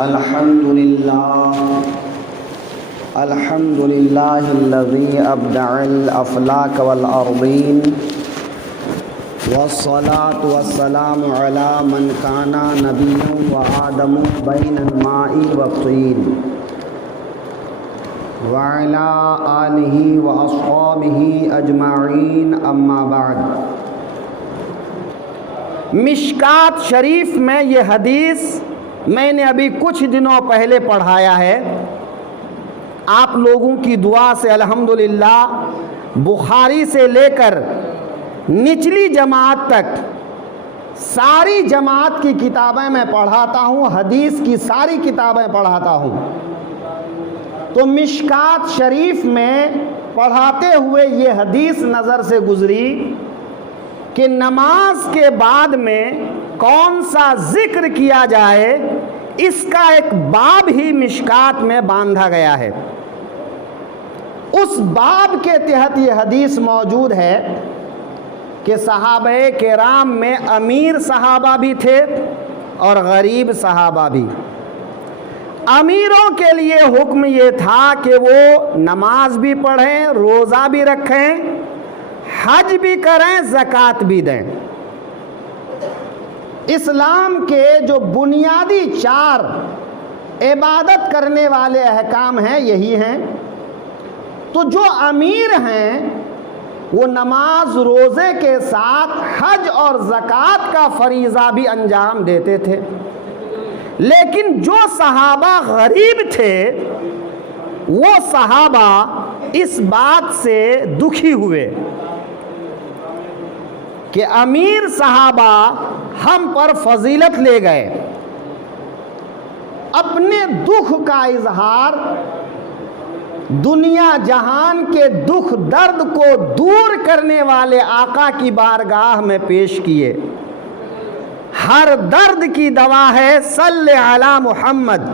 الحمد لله الذي أبدع الأفلاك والأرضين والصلاة والسلام على من كان نبيا وآدم بين الماء والطين وعلى آله وأصحابه أجمعين أما بعد۔ مشکات شریف میں یہ حدیث میں نے ابھی کچھ دنوں پہلے پڑھایا ہے۔ آپ لوگوں کی دعا سے الحمدللہ بخاری سے لے کر نچلی جماعت تک ساری جماعت کی کتابیں میں پڑھاتا ہوں، حدیث کی ساری کتابیں پڑھاتا ہوں۔ تو مشکات شریف میں پڑھاتے ہوئے یہ حدیث نظر سے گزری کہ نماز کے بعد میں کون سا ذکر کیا جائے، اس کا ایک باب ہی مشکات میں باندھا گیا ہے۔ اس باب کے تحت یہ حدیث موجود ہے کہ صحابہ کرام میں امیر صحابہ بھی تھے اور غریب صحابہ بھی۔ امیروں کے لیے حکم یہ تھا کہ وہ نماز بھی پڑھیں، روزہ بھی رکھیں، حج بھی کریں، زکوٰۃ بھی دیں۔ اسلام کے جو بنیادی 4 عبادت کرنے والے احکام ہیں یہی ہیں۔ تو جو امیر ہیں وہ نماز روزے کے ساتھ حج اور زکوٰۃ کا فریضہ بھی انجام دیتے تھے، لیکن جو صحابہ غریب تھے وہ صحابہ اس بات سے دکھی ہوئے کہ امیر صحابہ ہم پر فضیلت لے گئے۔ اپنے دکھ کا اظہار دنیا جہان کے دکھ درد کو دور کرنے والے آقا کی بارگاہ میں پیش کیے۔ ہر درد کی دوا ہے صلی علی محمد،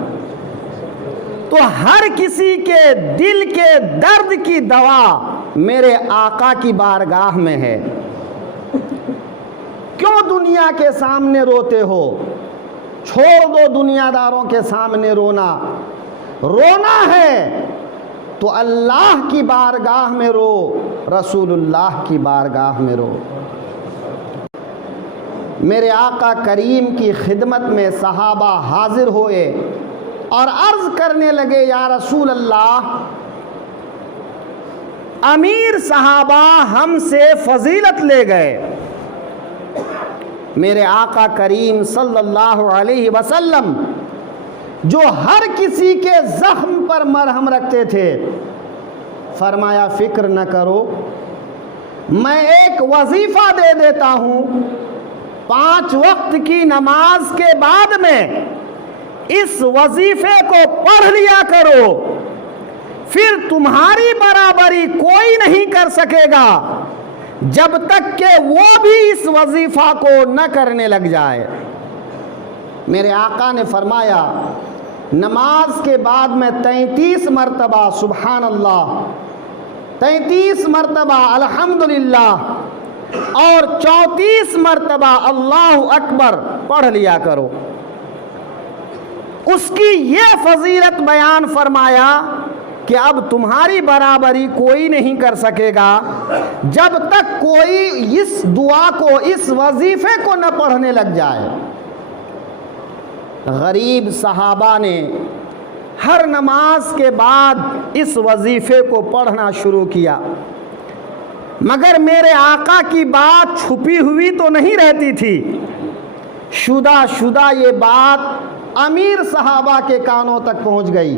تو ہر کسی کے دل کے درد کی دوا میرے آقا کی بارگاہ میں ہے۔ کیوں دنیا کے سامنے روتے ہو؟ چھوڑ دو دنیا داروں کے سامنے رونا۔ رونا ہے تو اللہ کی بارگاہ میں رو، رسول اللہ کی بارگاہ میں رو۔ میرے آقا کریم کی خدمت میں صحابہ حاضر ہوئے اور عرض کرنے لگے، یا رسول اللہ، امیر صحابہ ہم سے فضیلت لے گئے۔ میرے آقا کریم صلی اللہ علیہ وسلم جو ہر کسی کے زخم پر مرہم رکھتے تھے، فرمایا فکر نہ کرو، میں ایک وظیفہ دے دیتا ہوں، 5 وقت کی نماز کے بعد میں اس وظیفے کو پڑھ لیا کرو، پھر تمہاری برابری کوئی نہیں کر سکے گا جب تک کہ وہ بھی اس وظیفہ کو نہ کرنے لگ جائے۔ میرے آقا نے فرمایا نماز کے بعد میں 33 مرتبہ سبحان اللہ، 33 مرتبہ الحمدللہ اور 34 مرتبہ اللہ اکبر پڑھ لیا کرو۔ اس کی یہ فضیلت بیان فرمایا کہ اب تمہاری برابری کوئی نہیں کر سکے گا جب تک کوئی اس دعا کو، اس وظیفے کو نہ پڑھنے لگ جائے۔ غریب صحابہ نے ہر نماز کے بعد اس وظیفے کو پڑھنا شروع کیا، مگر میرے آقا کی بات چھپی ہوئی تو نہیں رہتی تھی۔ شدہ یہ بات امیر صحابہ کے کانوں تک پہنچ گئی۔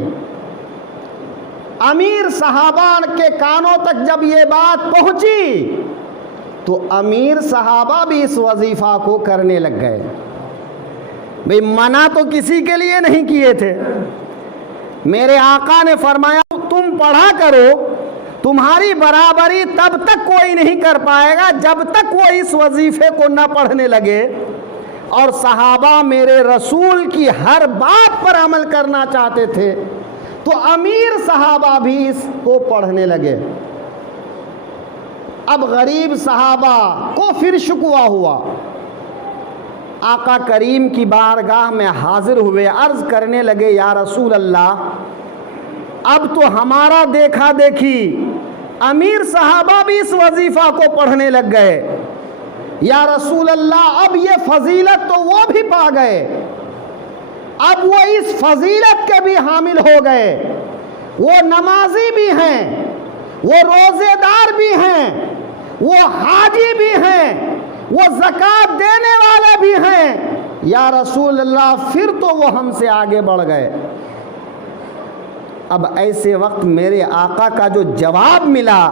امیر صحابہ کے کانوں تک جب یہ بات پہنچی تو امیر صحابہ بھی اس وظیفہ کو کرنے لگ گئے۔ بھئی منع تو کسی کے لیے نہیں کیے تھے۔ میرے آقا نے فرمایا تم پڑھا کرو، تمہاری برابری تب تک کوئی نہیں کر پائے گا جب تک وہ اس وظیفے کو نہ پڑھنے لگے۔ اور صحابہ میرے رسول کی ہر بات پر عمل کرنا چاہتے تھے، تو امیر صحابہ بھی اس کو پڑھنے لگے۔ اب غریب صحابہ کو پھر شکوہ ہوا، آقا کریم کی بارگاہ میں حاضر ہوئے، عرض کرنے لگے یا رسول اللہ اب تو ہمارا دیکھا دیکھی امیر صحابہ بھی اس وظیفہ کو پڑھنے لگ گئے، یا رسول اللہ اب یہ فضیلت تو وہ بھی پا گئے، اب وہ اس فضیلت کے بھی حامل ہو گئے، وہ نمازی بھی ہیں، وہ روزے دار بھی ہیں، وہ حاجی بھی ہیں، وہ زکوٰۃ دینے والے بھی ہیں، یا رسول اللہ پھر تو وہ ہم سے آگے بڑھ گئے۔ اب ایسے وقت میرے آقا کا جو جواب ملا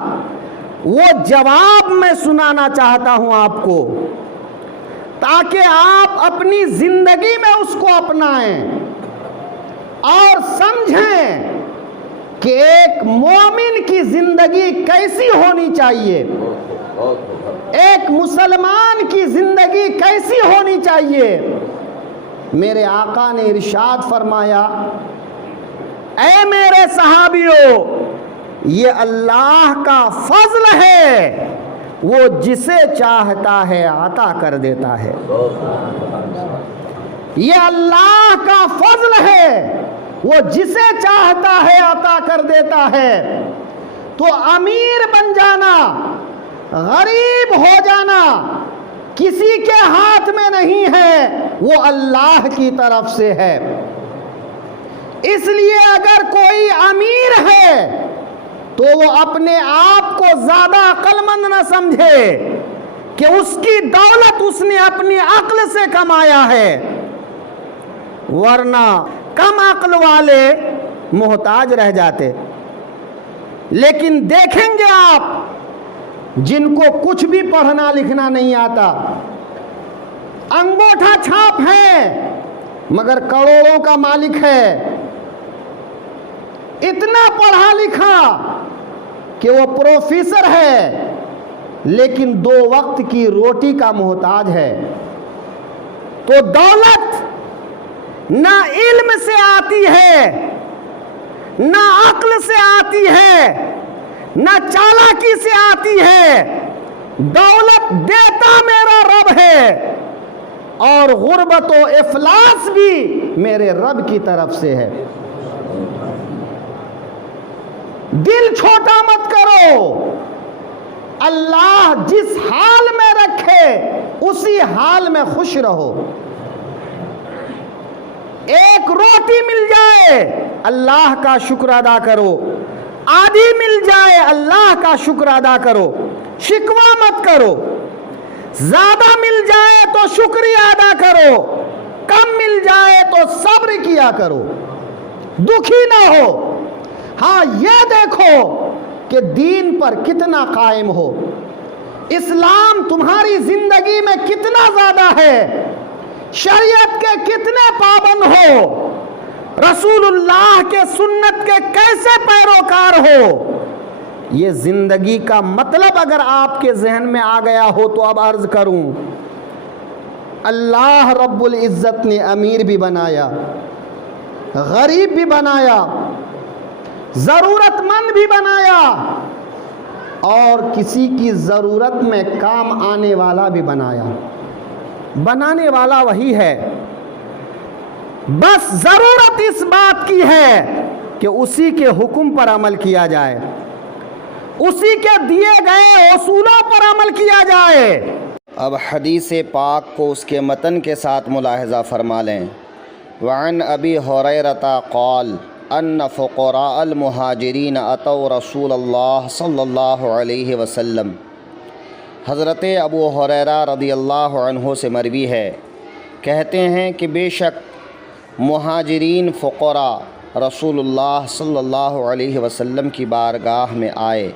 وہ جواب میں سنانا چاہتا ہوں آپ کو، تاکہ آپ اپنی زندگی میں اس کو اپنائیں اور سمجھیں کہ ایک مومن کی زندگی کیسی ہونی چاہیے، ایک مسلمان کی زندگی کیسی ہونی چاہیے۔ میرے آقا نے ارشاد فرمایا اے میرے صحابیوں، یہ اللہ کا فضل ہے، وہ جسے چاہتا ہے عطا کر دیتا ہے۔ یہ اللہ کا فضل ہے، وہ جسے چاہتا ہے عطا کر دیتا ہے۔ تو امیر بن جانا، غریب ہو جانا کسی کے ہاتھ میں نہیں ہے، وہ اللہ کی طرف سے ہے۔ اس لیے اگر کوئی امیر ہے تو وہ اپنے آپ کو زیادہ عقل مند نہ سمجھے کہ اس کی دولت اس نے اپنی عقل سے کمایا ہے، ورنہ کم عقل والے محتاج رہ جاتے۔ لیکن دیکھیں گے آپ جن کو کچھ بھی پڑھنا لکھنا نہیں آتا، انگوٹھا چھاپ ہے مگر کروڑوں کا مالک ہے، اتنا پڑھا لکھا کہ وہ پروفیسر ہے لیکن 2 وقت کی روٹی کا محتاج ہے۔ تو دولت نہ علم سے آتی ہے، نہ عقل سے آتی ہے، نہ چالاکی سے آتی ہے، دولت دیتا میرا رب ہے اور غربت و افلاس بھی میرے رب کی طرف سے ہے۔ دل چھوٹا مت کرو، اللہ جس حال میں رکھے اسی حال میں خوش رہو۔ ایک روٹی مل جائے اللہ کا شکر ادا کرو، آدھی مل جائے اللہ کا شکر ادا کرو، شکوہ مت کرو۔ زیادہ مل جائے تو شکریہ ادا کرو، کم مل جائے تو صبر کیا کرو، دکھی نہ ہو۔ ہاں یہ دیکھو کہ دین پر کتنا قائم ہو، اسلام تمہاری زندگی میں کتنا زیادہ ہے، شریعت کے کتنے پابند ہو، رسول اللہ کے سنت کے کیسے پیروکار ہو۔ یہ زندگی کا مطلب اگر آپ کے ذہن میں آ گیا ہو تو اب عرض کروں، اللہ رب العزت نے امیر بھی بنایا، غریب بھی بنایا، ضرورت مند بھی بنایا، اور کسی کی ضرورت میں کام آنے والا بھی بنایا۔ بنانے والا وہی ہے، بس ضرورت اس بات کی ہے کہ اسی کے حکم پر عمل کیا جائے، اسی کے دیے گئے اصولوں پر عمل کیا جائے۔ اب حدیث پاک کو اس کے متن کے ساتھ ملاحظہ فرما لیں۔ وعن ابی ہریرہ قال ان فقراء المہاجرین اتوا رسول اللہ صلی اللہ علیہ وسلم۔ حضرت ابو ہریرہ رضی اللہ عنہ سے مروی ہے، کہتے ہیں کہ بے شک مہاجرین فقراء رسول اللہ صلی اللہ علیہ وسلم کی بارگاہ میں آئے،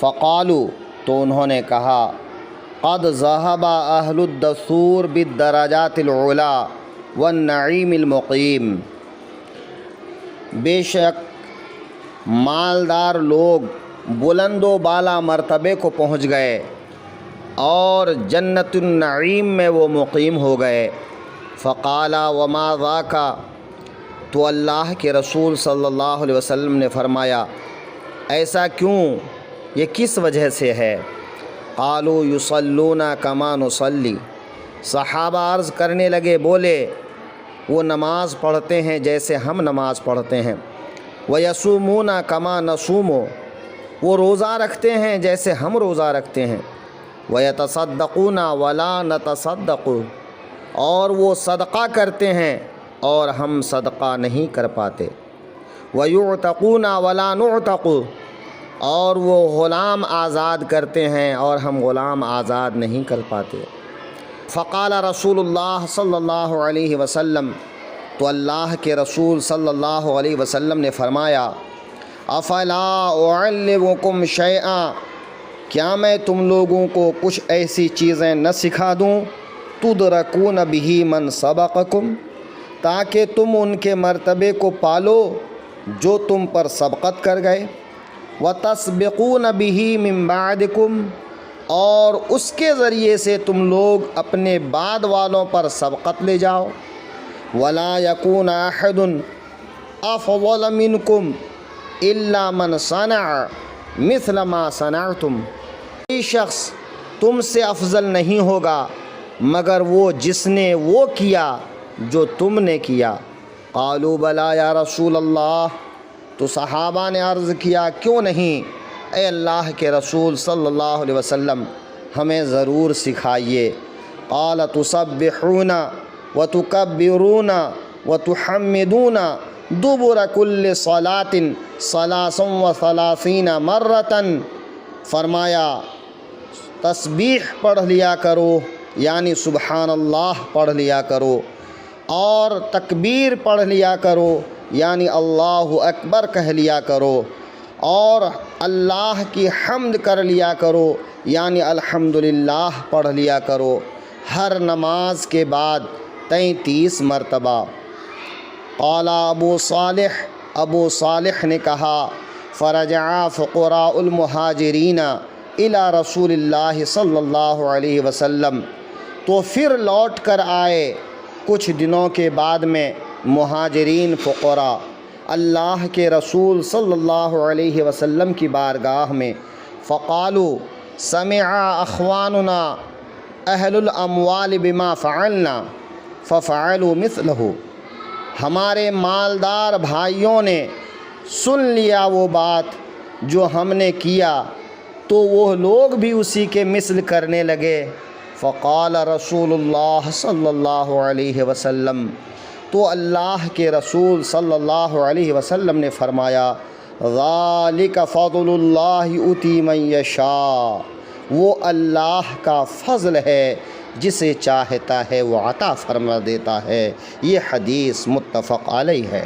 فقالوا تو انہوں نے کہا قد ذهب اہل الدثور بالدرجات العلا والنعیم المقیم، بے شک مالدار لوگ بلند و بالا مرتبے کو پہنچ گئے اور جنت النعیم میں وہ مقیم ہو گئے۔ فقال وما ذاک، تو اللہ کے رسول صلی اللہ علیہ وسلم نے فرمایا ایسا کیوں، یہ کس وجہ سے ہے؟ قالوا یصلون کما نصلی، صحابہ عرض کرنے لگے، بولے وہ نماز پڑھتے ہیں جیسے ہم نماز پڑھتے ہیں، وَيَصُومُونَ كَمَا نَصُومُ، وہ روزہ رکھتے ہیں جیسے ہم روزہ رکھتے ہیں، وَيَتَصَدَّقُونَ وَلَا نَتَصَدَّقُ، اور وہ صدقہ کرتے ہیں اور ہم صدقہ نہیں کر پاتے، وَيُعْتَقُونَ وَلَا نُعْتَقُ، اور وہ غلام آزاد کرتے ہیں اور ہم غلام آزاد نہیں کر پاتے۔ فقال رسول اللہ صلی اللہ علیہ وسلم، تو اللہ کے رسول صلی اللہ علیہ وسلم نے فرمایا، افلا اعلمکم شیئا، کیا میں تم لوگوں کو کچھ ایسی چیزیں نہ سکھا دوں، تدرکون بہ من سبقکم، تاکہ تم ان کے مرتبے کو پالو جو تم پر سبقت کر گئے، وتسبقون بہ من بعدکم، اور اس کے ذریعے سے تم لوگ اپنے بعد والوں پر سبقت لے جاؤ، ولا یکون احد افضل منکم الا من صنع مثل ما صنعتم، کوئی شخص تم سے افضل نہیں ہوگا مگر وہ جس نے وہ کیا جو تم نے کیا۔ قالوا بلا یا رسول اللہ، تو صحابہ نے عرض کیا کیوں نہیں اے اللہ کے رسول صلی اللہ علیہ وسلم، ہمیں ضرور سکھائیے۔ قال تسبحون وتکبرون وتحمدون دبر کل صلاۃ 33 مرۃ، فرمایا تسبیح پڑھ لیا کرو یعنی سبحان اللہ پڑھ لیا کرو، اور تکبیر پڑھ لیا کرو یعنی اللہ اکبر کہہ لیا کرو، اور اللہ کی حمد کر لیا کرو یعنی الحمدللہ پڑھ لیا کرو، ہر نماز کے بعد 33 مرتبہ۔ قال ابو صالح نے کہا، فرجع فقراء المہاجرین الی رسول اللہ صلی اللہ علیہ وسلم، تو پھر لوٹ کر آئے کچھ دنوں کے بعد میں مہاجرین فقراء اللہ کے رسول صلی اللہ علیہ وسلم کی بارگاہ میں، فقالوا سمع اخواننا اہل الاموال بما فعلنا ففعلوا مثلہ، ہمارے مالدار بھائیوں نے سن لیا وہ بات جو ہم نے کیا تو وہ لوگ بھی اسی کے مثل کرنے لگے۔ فقال رسول اللہ صلی اللہ علیہ وسلم، تو اللہ کے رسول صلی اللہ علیہ وسلم نے فرمایا، ذالک فضل اللہ یؤتی من یشاء، وہ اللہ کا فضل ہے، جسے چاہتا ہے وہ عطا فرما دیتا ہے۔ یہ حدیث متفق علیہ ہے۔